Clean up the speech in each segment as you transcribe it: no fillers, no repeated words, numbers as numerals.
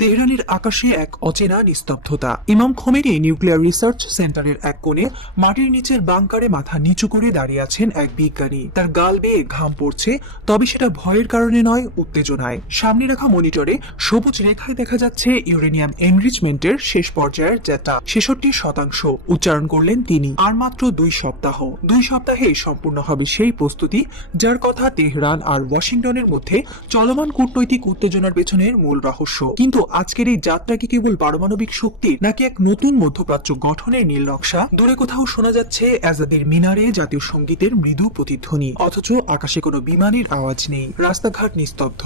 তেহরানের আকাশে এক অচেনা নিস্তব্ধতা। ইমাম খোমেনি নিউক্লিয়ার রিসার্চ সেন্টারের এক কোণে মাটির নিচের বাংকারে মাথা নিচু করে দাঁড়িয়ে আছেন এক বিজ্ঞানী। তার গাল বেয়ে ঘাম পড়ছে, তবে সেটা ভয়ের কারণে নয়, উত্তেজনায়। সামনে রাখা মনিটরে সবুজ রেখায় দেখা যাচ্ছে ইউরেনিয়াম এনরিচমেন্টের শেষ পর্যায়ের ডেটা, 66%। উচ্চারণ করলেন তিনি। আর মাত্র 2 সপ্তাহ। 2 সপ্তাহে সম্পূর্ণ হবে সেই প্রস্তুতি যার কথা তেহরান আর ওয়াশিংটনের মধ্যে চলমান কূটনৈতিক উত্তেজনার পেছনের মূল রহস্য। কিন্তু আজকের এই যাত্রা কি কেবল পারমাণবিক শক্তি, নাকি এক নতুন মধ্যপ্রাচ্য গঠনের নীল নকশা? দূরে কোথাও শোনা যাচ্ছে আজাদের মিনারে জাতীয় সঙ্গীতের মৃদু প্রতিধ্বনি, অথচ আকাশে কোনো বিমানের আওয়াজ নেই। রাস্তাঘাট নিস্তব্ধ,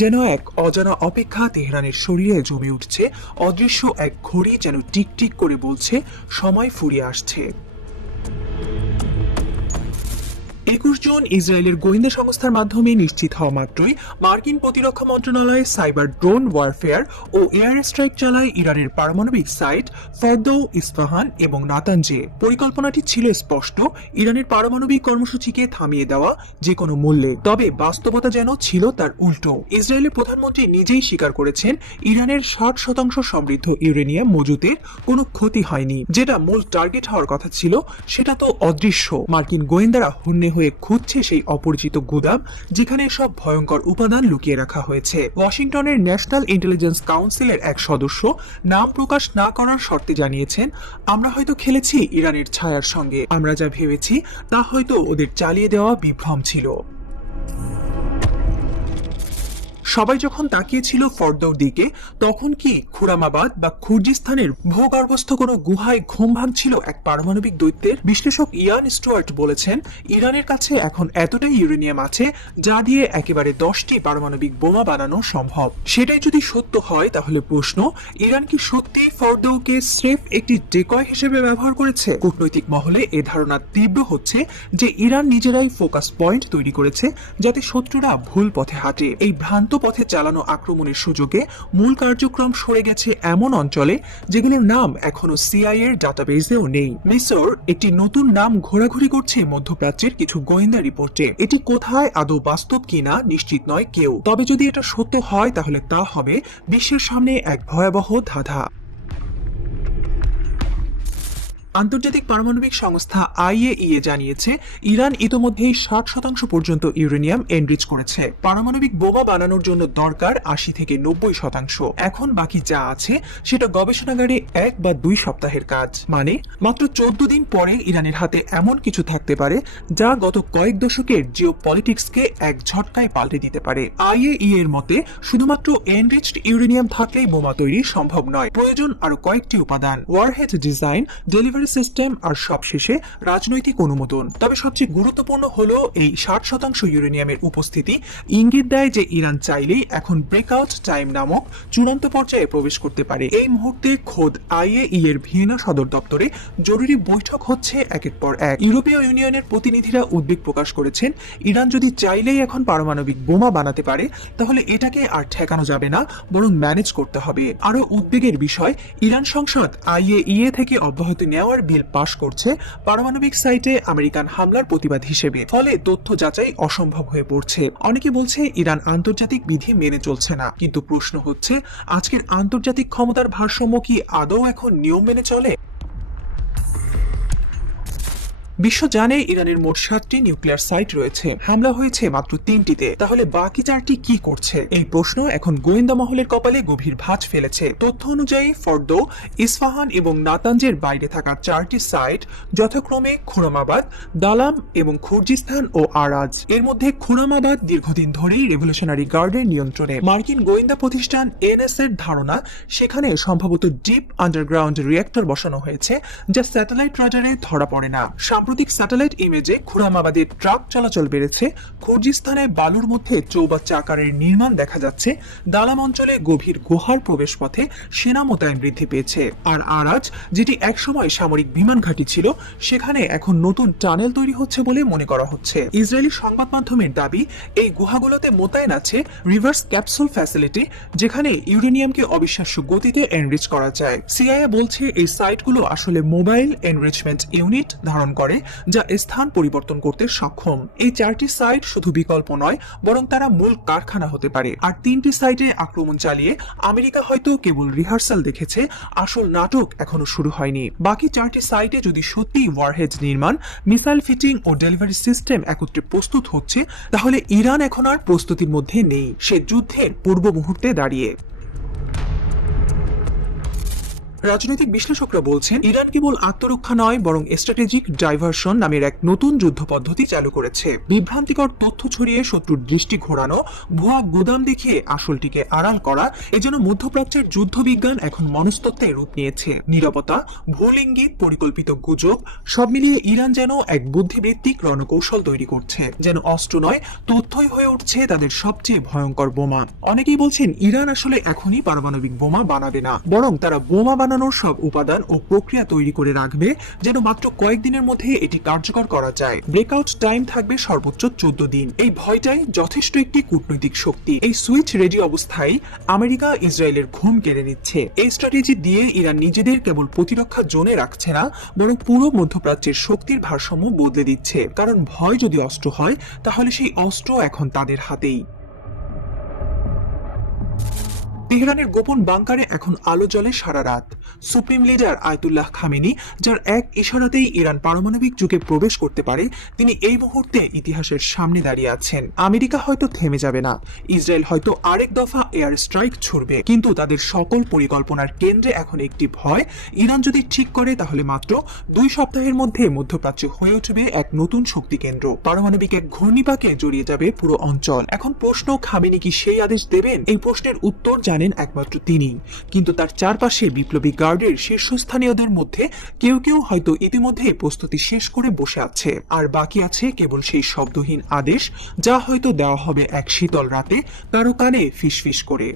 যেন এক অজানা অপেক্ষা তেহরানের শরীরে জমে উঠছে। অদৃশ্য এক ঘড়ি যেন টিকটিক করে বলছে সময় ফুরিয়ে আসছে। 21 জুন ইসরায়েলের গোয়েন্দা সংস্থার মাধ্যমে নিশ্চিত হওয়া মাত্রই মার্কিন প্রতিরক্ষা মন্ত্রণালয় সাইবার ড্রোন ওয়ারফেয়ার ও এয়ার স্ট্রাইক চালায় ইরানের পারমাণবিক সাইট ফর্দৌ, ইস্পাহান এবং নাতানজে। পরিকল্পনাটি ছিল স্পষ্ট, ইরানের পারমাণবিক কর্মসূচিকে থামিয়ে দেওয়া যে কোনো মূল্যে। তবে বাস্তবতা যেন ছিল তার উল্টো। ইসরায়েলের প্রধানমন্ত্রী নিজেই স্বীকার করেছেন ইরানের 60% সমৃদ্ধ ইউরেনিয়াম মজুতের কোনো ক্ষতি হয়নি। যেটা মূল টার্গেট হওয়ার কথা ছিল সেটা তো অদৃশ্য। মার্কিন গোয়েন্দারা হন্যে হয়ে খুঁজছে সেই অপরিচিত গুদাম যেখানে সব ভয়ঙ্কর উপাদান লুকিয়ে রাখা হয়েছে। ওয়াশিংটনের ন্যাশনাল ইন্টেলিজেন্স কাউন্সিলের এক সদস্য নাম প্রকাশ না করার শর্তে জানিয়েছেন, আমরা হয়তো খেলেছি ইরানের ছায়ার সঙ্গে। আমরা যা ভেবেছি তা হয়তো ওদের চালিয়ে দেওয়া বিভ্রম ছিল। সবাই যখন তাকিয়েছিল ফর্দৌর দিকে, তখন কি খুরামাবাদ বা খুরজিস্তানের ভূগর্ভস্থ কোনো গুহায় ঘুম ভাঙছিল এক পারমাণবিক দৈত্যের? বিশ্লেষক ইয়ান স্টুয়ার্ট বলেছেন, ইরানের কাছে এখন এতটাই ইউরেনিয়াম আছে যা দিয়ে একেবারে 10টি পারমাণবিক বোমা বানানো সম্ভব। সেটাই যদি সত্য হয়, তাহলে প্রশ্ন, ইরান কি সত্যি ফর্দৌকে স্রেফ একটি ডেকয় হিসেবে ব্যবহার করেছে? কূটনৈতিক মহলে এ ধারণা তীব্র হচ্ছে যে ইরান নিজেরাই ফোকাস পয়েন্ট তৈরি করেছে যাতে শত্রুরা ভুল পথে হাঁটে। এই ভ্রান্ত পথে চালানো আক্রমণের সুযোগে মূল কার্যক্রম সরে গেছে এমন অঞ্চলে যেগুলোর নাম এখনো সিআইএর ডাটাবেজেও নেই। মিসর একটি নতুন নাম ঘোরাঘুরি করছে মধ্যপ্রাচ্যের কিছু গোয়েন্দা রিপোর্টে। এটি কোথায় আদৌ বাস্তব কিনা নিশ্চিত নয় কেউ। তবে যদি এটা সত্য হয়, তাহলে তা হবে বিশ্বের সামনে এক ভয়াবহ ধাঁধা। আন্তর্জাতিক পারমাণবিক সংস্থা আইএইএ জানিয়েছে, ইরান ইতোমধ্যেই 60% পর্যন্ত ইউরেনিয়াম এনরিচ করেছে। পারমাণবিক বোমা বানানোর জন্য দরকার 80 থেকে 90%। এখন বাকি যা আছে সেটা গবেষণাগারে 1 বা 2 সপ্তাহের কাজ। মানে মাত্র 14 দিন পরে ইরানের হাতে এমন কিছু থাকতে পারে যা গত কয়েক দশকের জিও পলিটিক্সকে এক ঝটকায় পাল্টে দিতে পারে। আইএইএ এর মতে শুধুমাত্র এনরিচড ইউরেনিয়াম থাকলেই বোমা তৈরি সম্ভব নয়, প্রয়োজন আরো কয়েকটি উপাদান: ওয়ারহেড ডিজাইন, ডেলিভারি সিস্টেম আর সবশেষে রাজনৈতিক অনুমোদন। তবে সবচেয়ে গুরুত্বপূর্ণ হলো এই 60% ইউরেনিয়ামের উপস্থিতি ইঙ্গিত দেয় যে ইরান চাইলেই এখন ব্রেকআউট টাইম নামক চূড়ান্ত পর্যায়ে প্রবেশ করতে পারে। এই মুহূর্তে খোদ আইএইএ এর ভিয়েনা সদর দপ্তরে জরুরি বৈঠক হচ্ছে একের পর এক। ইউরোপীয় ইউনিয়নের প্রতিনিধিরা উদ্বেগ প্রকাশ করেছেন, ইরান যদি চাইলেই এখন পারমাণবিক বোমা বানাতে পারে, তাহলে এটাকে আর ঠেকানো যাবে না, বরং ম্যানেজ করতে হবে। আরো উদ্বেগের বিষয়, ইরান সংসদ আইএইএ থেকে অব্যাহতি নেওয়ার বিল পাশ করছে পারমাণবিক সাইটে আমেরিকান হামলার প্রতিবাদ হিসেবে। ফলে তথ্য যাচাই অসম্ভব হয়ে পড়ছে। অনেকে বলছে ইরান আন্তর্জাতিক বিধি মেনে চলছে না। কিন্তু প্রশ্ন হচ্ছে, আজকের আন্তর্জাতিক ক্ষমতার ভারসাম্য কি আদৌ এখন নিয়ম মেনে চলে? বিশ্ব জানে ইরানের মোট 7টি নিউক্লিয়ার সাইট রয়েছে, হামলা হয়েছে মাত্র 3টিতে। তাহলে বাকি 4টি কি করছে? এই প্রশ্ন এখন গোয়েন্দা মহলের কপালে গভীর ভাঁজ ফেলেছে। তথ্য অনুযায়ী ফর্দৌ, ইস্পাহান এবং নাতানজের বাইরে থাকা 4টি সাইট যথাক্রমে খুরামাবাদ, দালাম এবং খুরজিস্তান ও আরাজ। এর মধ্যে খুরামাবাদ দীর্ঘদিন ধরেই রেভলিউশনারি গার্ডের নিয়ন্ত্রণে। মার্কিন গোয়েন্দা প্রতিষ্ঠান এনএস এর ধারণা সেখানে সম্ভবত ডিপ আন্ডারগ্রাউন্ড রিঅ্যাক্টর বসানো হয়েছে, যা স্যাটেলাইট রাডারে ধরা পড়ে না। সাম্প্রতিক স্যাটেলাইট ইমেজে খুরামাবাদের ট্রাক চলাচল বেড়েছে। খুরজিস্তানে বালুর মধ্যে চৌবাচ্চা আকারের নির্মাণ দেখা যাচ্ছে। দালাম অঞ্চলে গভীর গুহার প্রবেশ পথে সেনা মোতায়েন বৃদ্ধি পেয়েছে। আর আরাজ, যেটি একসময় সামরিক বিমান ঘাঁটি ছিল, সেখানে এখন নতুন টানেল তৈরি হচ্ছে বলে মনে করা হচ্ছে। ইসরায়েলি সংবাদ মাধ্যমের দাবি, এই গুহাগুলোতে মোতায়েন আছে রিভার্স ক্যাপসুল ফ্যাসিলিটি, যেখানে ইউরেনিয়ামকে অবিশ্বাস্য গতিতে এনরিচ করা যায়। সিআইএ বলছে এই সাইটগুলো আসলে মোবাইল এনরিচমেন্ট ইউনিট ধারণ করে, করে যা স্থান পরিবর্তন করতে সক্ষম। এই 4টি সাইট শুধু বিকল্প নয়, বরং তারা মূল কারখানা হতে পারে। আর 3টি সাইটে আক্রমণ চালিয়ে আমেরিকা হয়তো কেবল রিহার্সাল দেখেছে, আসল নাটক এখনো শুরু হয়নি। বাকি 4টি সাইটে যদি সত্যি ওয়ারহেড নির্মাণ, মিসাইল ফিটিং ও ডেলিভারি সিস্টেম একত্রে প্রস্তুত হচ্ছে, তাহলে ইরান এখন আর প্রস্তুতির মধ্যে নেই, সে যুদ্ধের পূর্ব মুহূর্তে দাঁড়িয়ে। রাজনৈতিক বিশ্লেষকরা বলছেন ইরান কেবল আত্মরক্ষা নয়, বরং স্ট্র্যাটেজিক ডাইভারশন নামের এক নতুন যুদ্ধ পদ্ধতি চালু করেছে। বিভ্রান্তিকর তথ্য ছড়িয়ে শত্রুর দৃষ্টি ঘোরানো, ভুয়া গুদাম দেখিয়ে আসলটিকে আড়াল করা, এজন্য মধ্যপ্রাচ্যের যুদ্ধবিজ্ঞান এখন মনস্তত্ত্বে রূপ নিয়েছে। নিরাপত্তা, ভুল ইঙ্গিত, পরিকল্পিত গুজব, সব মিলিয়ে ইরান যেন এক বুদ্ধিবৃত্তিক রণকৌশল তৈরি করছে, যেন অস্ত্র নয়, তথ্যই হয়ে উঠছে তাদের সবচেয়ে ভয়ঙ্কর বোমা। অনেকেই বলছেন ইরান আসলে এখনই পারমাণবিক বোমা বানাবে না, বরং তারা বোমা বানানোর সব উপাদান ও প্রক্রিয়া তৈরি করে রাখবে, যেন মাত্র কয়েকদিনের মধ্যে এটি কার্যকর করা যায়। ব্রেকআউট টাইম থাকবে সর্বোচ্চ 14 দিন। এই ভয়টাই যথেষ্ট একটি কূটনৈতিক শক্তি। এই সুইচ রেডি অবস্থায় আমেরিকা ইসরায়েলের ঘুম কেড়ে নিচ্ছে। এই স্ট্র্যাটেজি দিয়ে ইরান নিজেদের কেবল প্রতিরক্ষা জোনে রাখছে না, বরং পুরো মধ্যপ্রাচ্যের শক্তির ভারসাম্য বদলে দিচ্ছে। কারণ ভয় যদি অস্ত্র হয়, তাহলে সেই অস্ত্র এখন তাদের হাতেই। তেহরানের গোপন বাংকারে এখন আলো জ্বলে সারা রাত। সুপ্রিম লিডার আয়াতুল্লাহ খামেনি, যার এক ইশারাতেই ইরান পারমাণবিক যুগে প্রবেশ করতে পারে, তিনি এই মুহূর্তে ইতিহাসের সামনে দাঁড়িয়ে আছেন। আমেরিকা হয়তো থেমে যাবে না, ইসরায়েল হয়তো আরেক দফা এয়ার স্ট্রাইক ছুড়বে, কিন্তু তাদের সকল পরিকল্পনার কেন্দ্রে এখন একটি ভয়, ইরান যদি ঠিক করে তাহলে মাত্র 2 সপ্তাহের মধ্যে মধ্যপ্রাচ্য হয়ে উঠবে এক নতুন শক্তি কেন্দ্র। পারমাণবিক এক ঘূর্ণিপাকে জড়িয়ে যাবে পুরো অঞ্চল। এখন প্রশ্ন, খামেনি কি সেই আদেশ দেবেন? এই প্রশ্নের উত্তর জানেন একমাত্র তিনি। কিন্তু তার চারপাশে বিপ্লবী গার্ডের শীর্ষস্থানীয়দের মধ্যে কেউ কেউ হয়তো ইতিমধ্যে প্রস্তুতি শেষ করে বসে আছে, আর বাকি আছে কেবল সেই শব্দহীন আদেশ, যা হয়তো দেওয়া হবে এক শীতল রাতে কারো কানে ফিসফিস করে।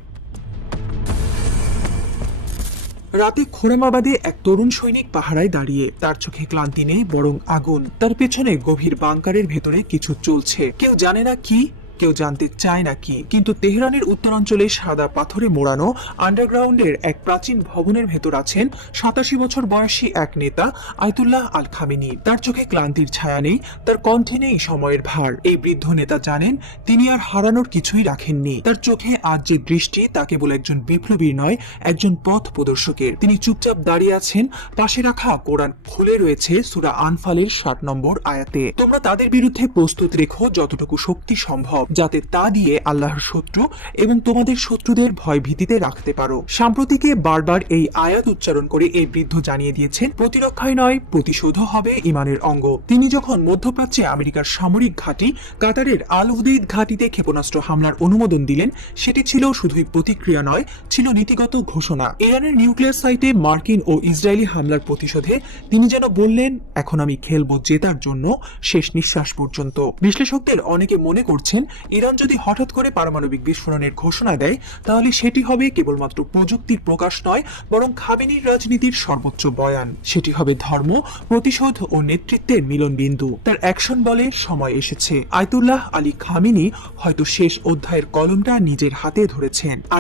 রাতে খোরামাবাদে এক তরুণ সৈনিক পাহারায় দাঁড়িয়ে, তার চোখে ক্লান্তি নেই, বরং আগুন। তার পেছনে গভীর বাংকারের ভেতরে কিছু চলছে, কেউ জানে না কি, কেউ জানতে চায় না কি। কিন্তু তেহরানের উত্তরাঞ্চলে সাদা পাথরে মোড়ানো আন্ডারগ্রাউন্ডের এক প্রাচীন ভবনের ভেতর আছেন 87 বছর বয়সী এক নেতা, আয়াতুল্লাহ আল খামেনি। তার চোখে ক্লান্তির ছায়া নেই, তার কণ্ঠে নেই সময়ের ভার। এই বৃদ্ধ নেতা জানেন তিনি আর হারানোর কিছুই রাখেননি। তার চোখে আজ যে দৃষ্টি, তা কেবল একজন বিপ্লবীর নয়, একজন পথ প্রদর্শকের। তিনি চুপচাপ দাঁড়িয়ে আছেন, পাশে রাখা কোরআন খুলে রয়েছে সূরা আনফালের 60 নম্বর আয়াতে। তোমরা তাদের বিরুদ্ধে প্রস্তুত রেখো যতটুকু শক্তি সম্ভব, যাতে তা দিয়ে আল্লাহর শত্রু এবং তোমাদের শত্রুদের ভয় ভীতিতে রাখতে পারো। সাম্প্রতিকে বারবার এই আয়াত উচ্চারণ করে এই বৃদ্ধ জানিয়ে দিয়েছেন, প্রতিরক্ষায় নয়, প্রতিশোধ হবে ইমানের অঙ্গ। তিনি যখন মধ্যপ্রাচ্যে আমেরিকার সামরিক ঘাঁটি কাতারের আল উদেইদ ঘাঁটিতে ক্ষেপণাস্ত্র হামলার অনুমোদন দিলেন, সেটি ছিল শুধুই প্রতিক্রিয়া নয়, ছিল নীতিগত ঘোষণা। ইরানের নিউক্লিয়ার সাইটে মার্কিন ও ইসরায়েলি হামলার প্রতিশোধে তিনি যেন বললেন, এখন আমি খেলবো জেতার জন্য শেষ নিঃশ্বাস পর্যন্ত। বিশ্লেষকদের অনেকে মনে করছেন ইরান যদি হঠাৎ করে পারমাণবিক বিস্ফোরণের ঘোষণা দেয়, তাহলে সেটি হবে কেবলমাত্র প্রযুক্তির প্রকাশ নয়, বরং খামেনির রাজনীতির সর্বোচ্চ বয়ান। সেটি হবে ধর্ম, প্রতিশোধ ও নেতৃত্বের মিলনবিন্দু। তার অ্যাকশন বলে সময় এসেছে। আয়াতুল্লাহ আলী খামেনি হয়তো শেষ অধ্যায়ের কলমটা নিজের হাতে ধরেছেন।